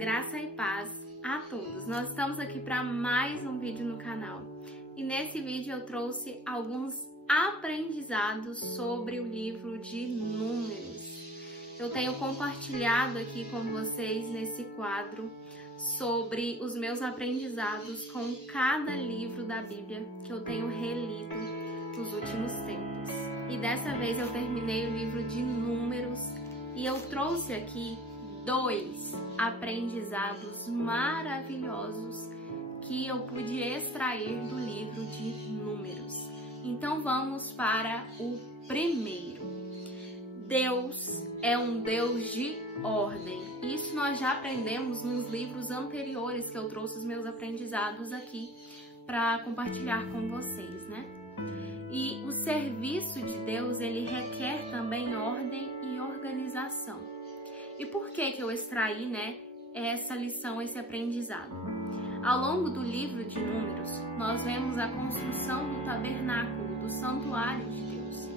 graça e paz a todos. Nós estamos aqui para mais um vídeo no canal e nesse vídeo eu trouxe alguns aprendizados sobre o livro de Números. Eu tenho compartilhado aqui com vocês nesse quadro sobre os meus aprendizados com cada livro da Bíblia que eu tenho relido nos últimos tempos. E dessa vez eu terminei o livro de Números e eu trouxe aqui 2 aprendizados maravilhosos que eu pude extrair do livro de Números. Então vamos para o primeiro. Deus é um Deus de ordem. Isso nós já aprendemos nos livros anteriores que eu trouxe os meus aprendizados aqui para compartilhar com vocês, né? E o serviço de Deus, ele requer também ordem e organização. E por que eu extraí, né, essa lição, esse aprendizado? Ao longo do livro de Números, nós vemos a construção do tabernáculo, do santuário de Deus.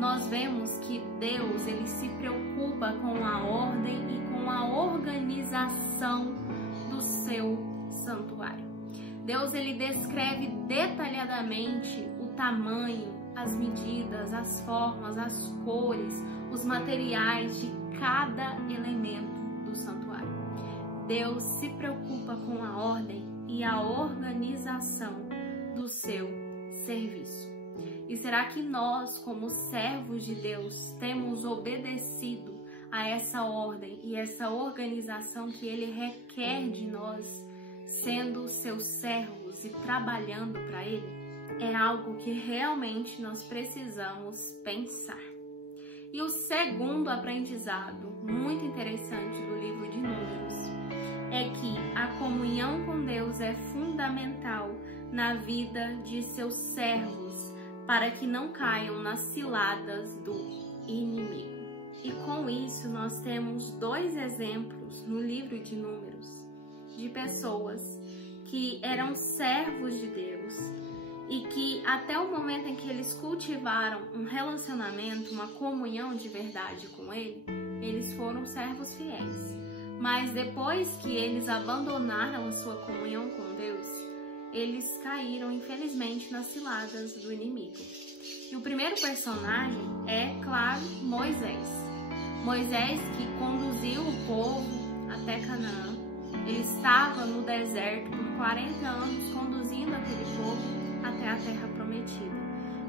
Nós vemos que Deus, ele se preocupa com a ordem e com a organização do seu santuário. Deus, ele descreve detalhadamente o tamanho, as medidas, as formas, as cores, os materiais de cada elemento do santuário. Deus se preocupa com a ordem e a organização do seu serviço. E será que nós, como servos de Deus, temos obedecido a essa ordem e essa organização que Ele requer de nós, sendo seus servos e trabalhando para Ele? É algo que realmente nós precisamos pensar. E o segundo aprendizado muito interessante do livro de Números é que a comunhão com Deus é fundamental na vida de seus servos para que não caiam nas ciladas do inimigo. E com isso nós temos 2 exemplos no livro de Números de pessoas que eram servos de Deus e que até o momento em que eles cultivaram um relacionamento, uma comunhão de verdade com Ele, eles foram servos fiéis. Mas depois que eles abandonaram a sua comunhão com Deus, eles caíram, infelizmente, nas ciladas do inimigo. E o primeiro personagem é, claro, Moisés. Moisés que conduziu o povo até Canaã. Ele estava no deserto por 40 anos conduzindo aquele povo até a terra prometida.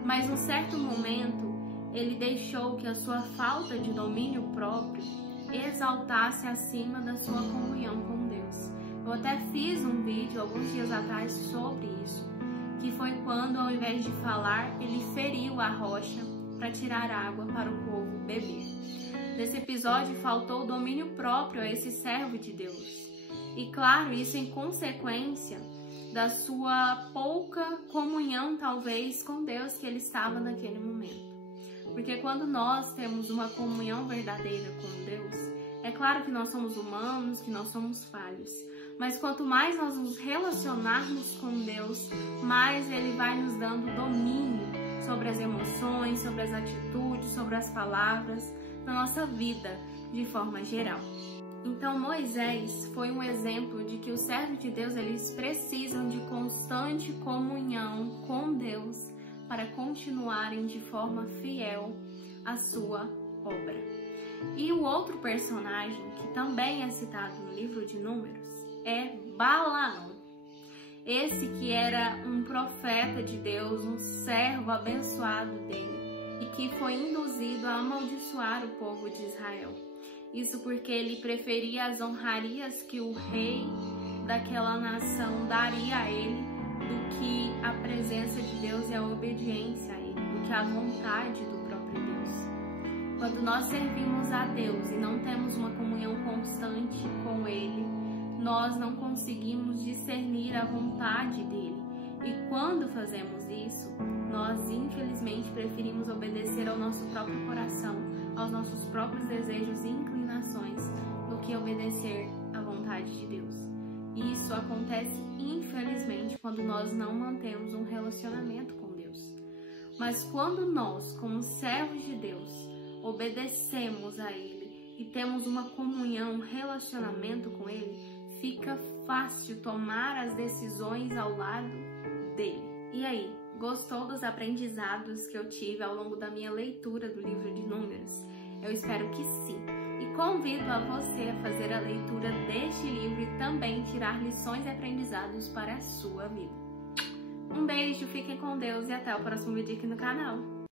Mas em um certo momento, ele deixou que a sua falta de domínio próprio exaltasse acima da sua comunhão com Deus. Eu até fiz um vídeo alguns dias atrás sobre isso, que foi quando, ao invés de falar, ele feriu a rocha para tirar água para o povo beber. Nesse episódio, faltou o domínio próprio a esse servo de Deus. E claro, isso em consequência da sua pouca comunhão, talvez, com Deus que ele estava naquele momento. Porque quando nós temos uma comunhão verdadeira com Deus, é claro que nós somos humanos, que nós somos falhos. Mas quanto mais nós nos relacionarmos com Deus, mais Ele vai nos dando domínio sobre as emoções, sobre as atitudes, sobre as palavras, na nossa vida de forma geral. Então Moisés foi um exemplo de que os servos de Deus, eles precisam de constante comunhão com Deus para continuarem de forma fiel à sua obra. E o outro personagem que também é citado no livro de Números é Balaão. Esse que era um profeta de Deus, um servo abençoado dele e que foi induzido a amaldiçoar o povo de Israel. Isso porque ele preferia as honrarias que o rei daquela nação daria a ele do que a presença de Deus e a obediência a ele, do que a vontade do próprio Deus. Quando nós servimos a Deus e não temos uma comunhão constante com Ele, nós não conseguimos discernir a vontade dele. E quando fazemos isso, nós infelizmente preferimos obedecer ao nosso próprio coração, aos nossos próprios desejos e inclinações, do que obedecer à vontade de Deus. E isso acontece infelizmente quando nós não mantemos um relacionamento com Deus. Mas quando nós, como servos de Deus, obedecemos a Ele e temos uma comunhão, um relacionamento com Ele, fica fácil tomar as decisões ao lado dele. E aí, gostou dos aprendizados que eu tive ao longo da minha leitura do livro de Números? Eu espero que sim. E convido a você a fazer a leitura deste livro e também tirar lições e aprendizados para a sua vida. Um beijo, fiquem com Deus e até o próximo vídeo aqui no canal.